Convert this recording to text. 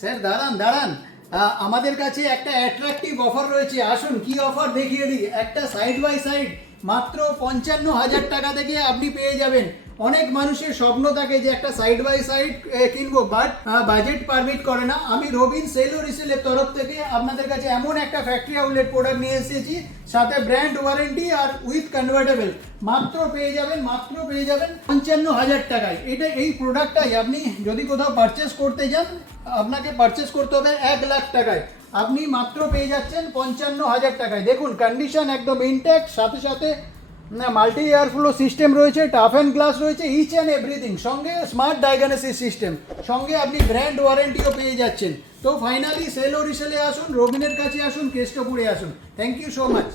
Sir দাঁড়ান দাঁড়ান, আমাদের কাছে একটা অ্যাট্রাকটিভ অফার রয়েছে, আসুন কি অফার দেখিয়ে দিই। একটা সাইড বাই সাইড মাত্র 55,000 টাকা থেকে আপনি পেয়ে যাবেন। অনেক মানুষের স্বপ্ন থাকে যে একটা সাইড বাই সাইড কিনবো, বাট বাজেট পারমিট করে না। আমি রবিন সেল ও রিসেলের তরফ থেকে আপনাদের কাছে এমন একটা ফ্যাক্টরি আউটলেট প্রোডাক্ট নিয়ে এসেছি, সাথে ব্র্যান্ড ওয়ারেন্টি আর উইথ কনভার্টেবল। মাত্র পেয়ে যাবেন 55,000 টাকায়। এই প্রোডাক্টটাই আপনি যদি কোথাও পারচেস করতে যান, আপনাকে পারচেস করতে হবে 1 লাখ টাকায়। আপনি মাত্র পেয়ে যাচ্ছেন 55,000 টাকায়। দেখুন কন্ডিশন একদম ইনট্যাক্ট, সাথে সাথে মাল্টি এয়ার ফ্লো সিস্টেম রয়েছে, টাফ অ্যান্ড গ্লাস রয়েছে, ইচ অ্যান্ড এভরিথিং, সঙ্গে স্মার্ট ডায়াগনোসিস সিস্টেম, সঙ্গে আপনি ব্র্যান্ড ওয়ারেন্টিও পেয়ে যাচ্ছেন। তো ফাইনালি সেল ও রিসেলে আসুন, রবিনের কাছে আসুন, কেষ্টপুরে আসুন। Thank you so much.